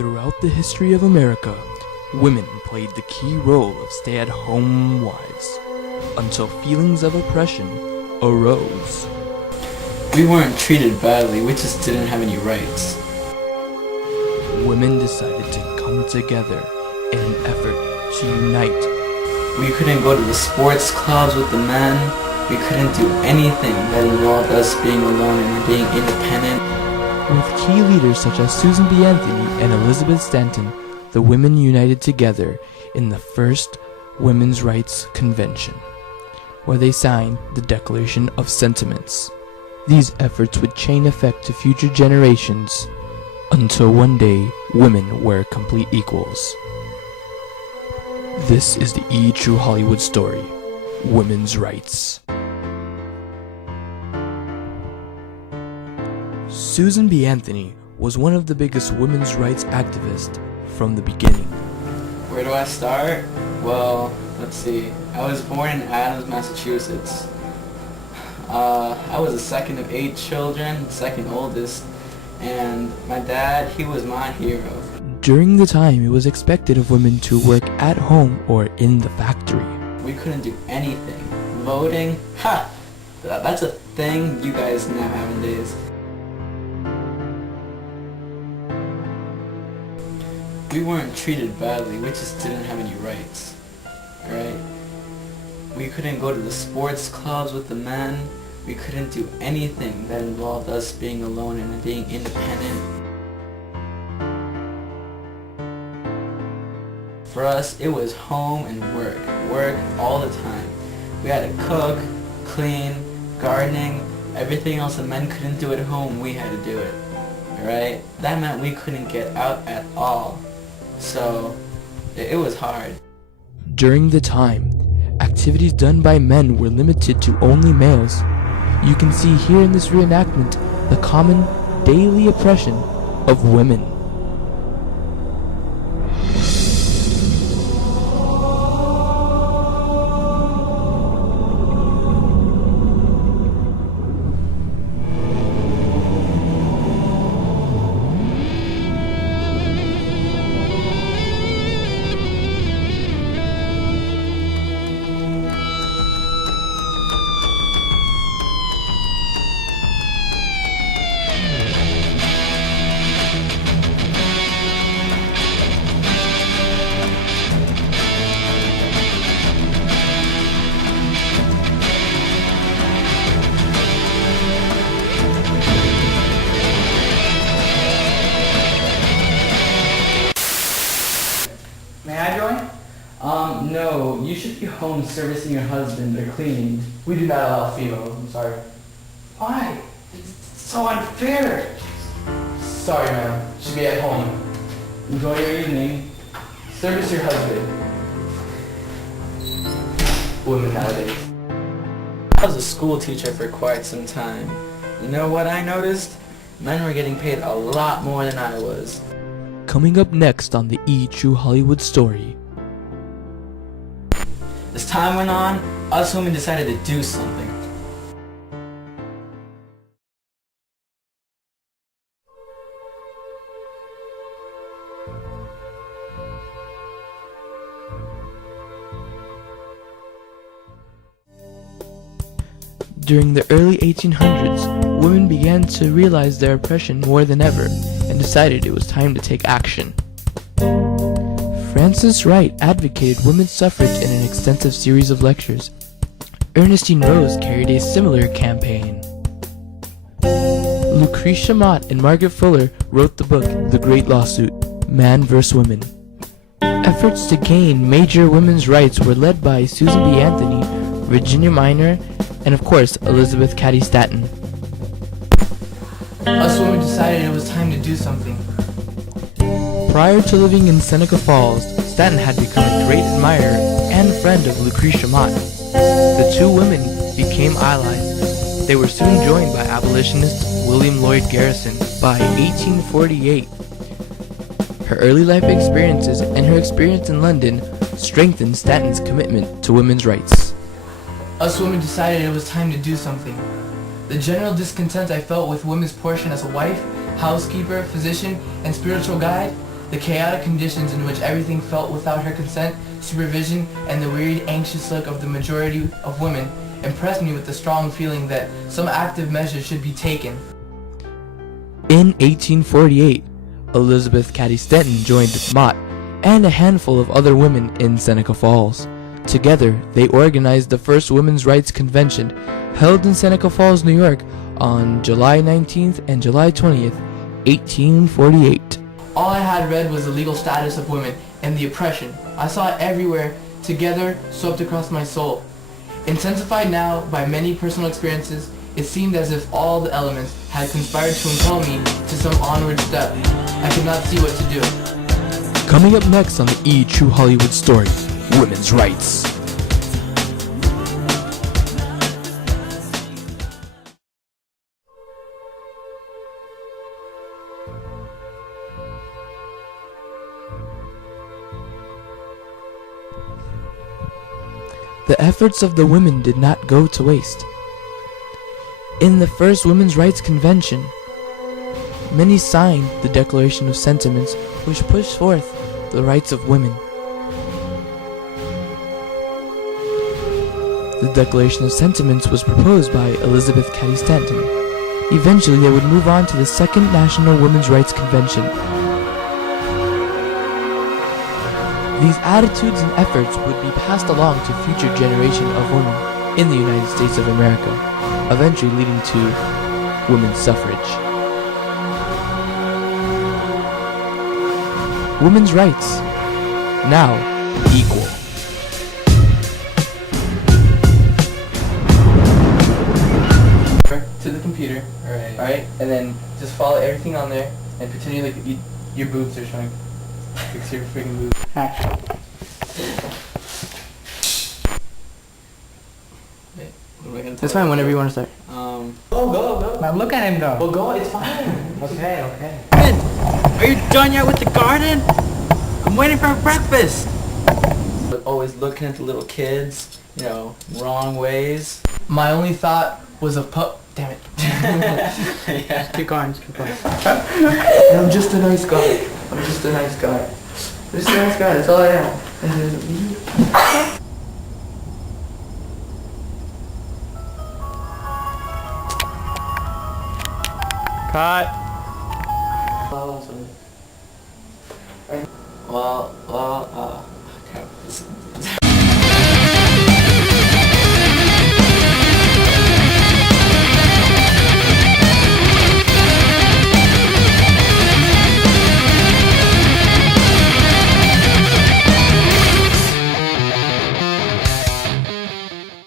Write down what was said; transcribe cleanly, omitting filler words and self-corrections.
Throughout the history of America, women played the key role of stay-at-home wives until feelings of oppression arose. We weren't treated badly, we just didn't have any rights. Women decided to come together in an effort to unite. We couldn't go to the sports clubs with the men. We couldn't do anything that involved us being alone and being independent. With key leaders such as Susan B. Anthony and Elizabeth Stanton, the women united together in the first Women's Rights Convention, where they signed the Declaration of Sentiments. These efforts would chain effect to future generations until one day women were complete equals. This is the True Hollywood story, Women's Rights. Susan B. Anthony was one of the biggest women's rights activists from the beginning. Where do I start? Well, let's see. I was born in Adams, Massachusetts. I was the second of 8 children, second oldest, and my dad, he was my hero. During the time, it was expected of women to work at home or in the factory. We couldn't do anything. Voting? Ha! That's a thing you guys now nowadays. We weren't treated badly, we just didn't have any rights, right? We couldn't go to the sports clubs with the men. We couldn't do anything that involved us being alone and being independent. For us, it was home and work all the time. We had to cook, clean, gardening, everything else the men couldn't do at home, we had to do it, right? That meant we couldn't get out at all. So, it was hard. During the time, activities done by men were limited to only males. You can see here in this reenactment the common daily oppression of women. May I join? No, you should be home servicing your husband or cleaning. We do not allow females, I'm sorry. Why? It's so unfair. Sorry, ma'am. Should be at home. Enjoy your evening. Service your husband. Women nowadays. I was a school teacher for quite some time. You know what I noticed? Men were getting paid a lot more than I was. Coming up next on the True Hollywood story. As time went on, us women decided to do something. During the early 1800s, women began to realize their oppression more than ever and decided it was time to take action. Frances Wright advocated women's suffrage in an extensive series of lectures. Ernestine Rose carried a similar campaign. Lucretia Mott and Margaret Fuller wrote the book The Great Lawsuit, Man vs. Women. Efforts to gain major women's rights were led by Susan B. Anthony, Virginia Minor, and of course Elizabeth Cady Stanton. Us women decided it was time to do something. Prior to living in Seneca Falls, Stanton had become a great admirer and friend of Lucretia Mott. The two women became allies. They were soon joined by abolitionist William Lloyd Garrison by 1848. Her early life experiences and her experience in London strengthened Stanton's commitment to women's rights. Us women decided it was time to do something. The general discontent I felt with women's portion as a wife, housekeeper, physician, and spiritual guide The chaotic conditions in which everything felt without her consent, supervision, and the wearied, anxious look of the majority of women impressed me with the strong feeling that some active measures should be taken. In 1848, Elizabeth Cady Stanton joined Mott and a handful of other women in Seneca Falls. Together, they organized the first Women's Rights Convention, held in Seneca Falls, New York, on July 19th and July 20th, 1848. All I had read was the legal status of women and the oppression. I saw it everywhere, together, swept across my soul. Intensified now by many personal experiences, it seemed as if all the elements had conspired to impel me to some onward step. I could not see what to do. Coming up next on the E! True Hollywood Story, Women's Rights. The efforts of the women did not go to waste. In the first Women's Rights Convention, many signed the Declaration of Sentiments, which pushed forth the rights of women. The Declaration of Sentiments was proposed by Elizabeth Cady Stanton. Eventually, they would move on to the Second National Women's Rights Convention. These attitudes and efforts would be passed along to future generations of women in the United States of America, eventually leading to women's suffrage. Women's rights, now equal. To the computer, alright, and then just follow everything on there, and pretend you like your boobs are showing. Fix your freaking boobs. Action. That's fine, whenever you want to start. Go. Now look at him go. Well, go, it's fine. Okay. Are you done yet with the garden? I'm waiting for breakfast. But always looking at the little kids, wrong ways. My only thought was of damn it. Yeah. Keep going. I'm just a nice guy. Just a nice guy, that's all I am. Cut. Well,